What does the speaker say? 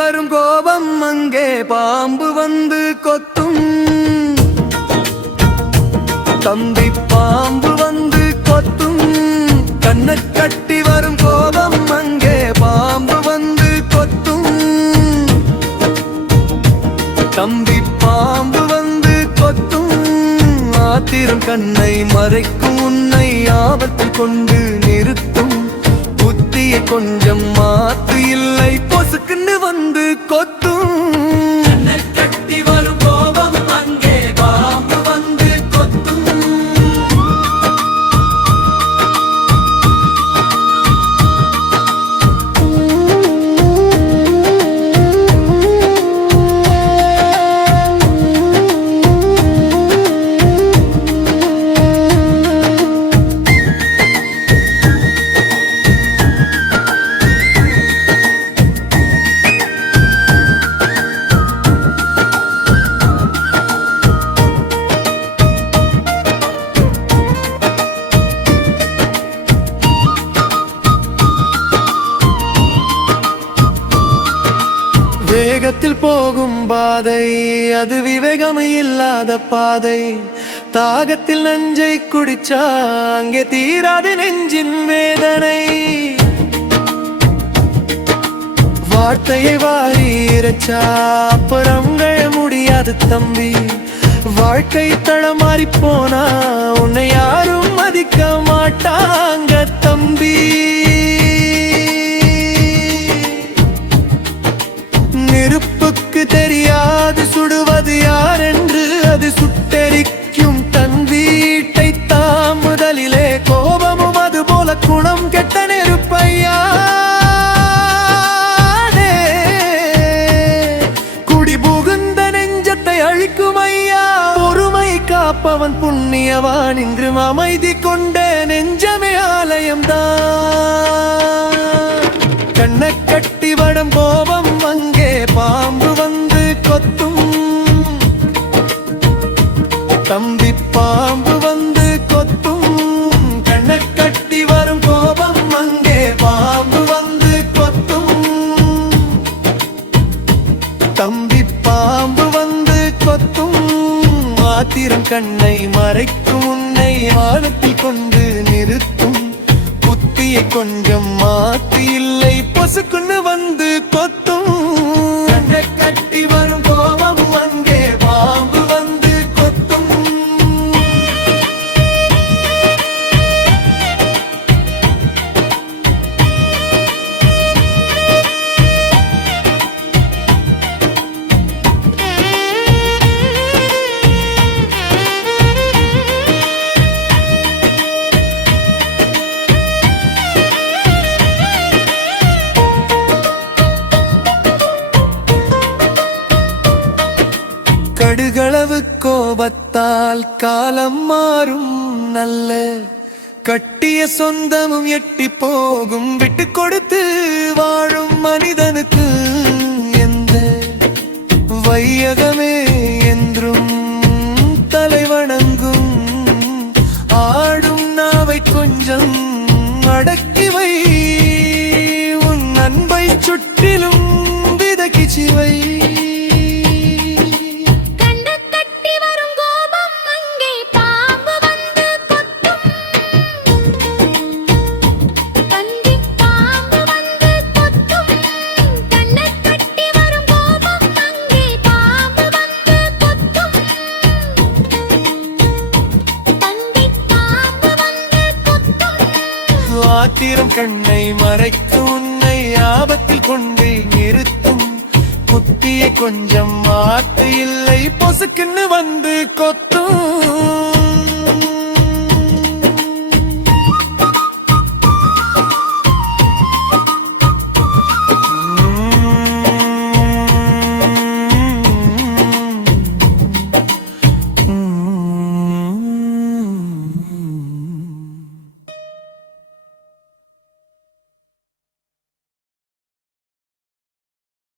வரும் கோபம் அங்கே பாம்பு வந்து கொத்தும். தம்பி பாம்பு வந்து கொத்தும். கண்ணை கட்டி வரும் கோபம் அங்கே பாம்பு வந்து கொத்தும். தம்பி பாம்பு வந்து கொத்தும். ஆத்திரம் கண்ணை மறைக்கும் உன்னை ஆபத்தில் கொண்டு நிறுத்தும். புத்தியை கொஞ்சம் மாத்து இல்லை பொசுக்குன்னு வந்து கொத்தும். வேகத்தில் போகும் பாதை அது விவேகம் இல்லாத பாதை. தாகத்தில் நஞ்சை குடிச்சா அங்கே தீராது நெஞ்சின் வேதனை. வார்த்தையை வாரி இறைச்சா அப்புறம் முடியாது தம்பி. வாழ்க்கை தடமாறி போனா உன்னை யாரும் மதிக்க மாட்டாங்க தம்பி. நெருப்புக்கு தெரியாது சுடுவது யார் என்று அது சுட்டெரிக்கும் தன் வீட்டை தான். முதலிலே கோபமும் அது போல குணம் கெட்ட நெருப்பையா. குடி புகுந்த நெஞ்சத்தை அழிக்கும் ஐயா. பொறுமை காப்பவன் புண்ணியவான். இன்று அமைதி கொண்ட நெஞ்சமே ஆலயம்தான். கண்ணை கட்டி வடம் கோபம் அங்கே பாம்பு வந்து கொத்தும். தம்பி பாம்பு வந்து கொத்தும். கண்ணை கட்டி வரும் கோபம் அங்கே பாம்பு வந்து கொத்தும். தம்பி பாம்பு வந்து கொத்தும். ஆத்திரம் கண்ணை மறைக்கும் உன்னை ஆழத்தில் கொண்டு நிறுத்தும். புத்தியை கொஞ்சம் மாத்தி இல்லை பொசுக்குன்னு வந்து கொத்தும். கண்ணை கட்டி வரும் கோபம் அங்கே பாம்பு வந்து கொத்தும். கடுகளவு கோபத்தால் காலம் மாறும் நல்ல. கட்டிய சொந்தமும் எட்டி போகும். விட்டு கொடுத்து வாழும் மனிதனுக்கு எந்த வையகமே என்றும் தலை வணங்கும். ஆடும் நாவை கொஞ்சம் அடக்கி வை. உன் அன்பை சுற்றிலும் விதக்கி சிவை. ஆத்திரம் கண்ணை மறைத்து உன்னை ஆபத்தில் கொண்டு நிறுத்தும். புத்தியை கொஞ்சம் மாத்து இல்லை பொசுக்குன்னு வந்து கொத்தும்.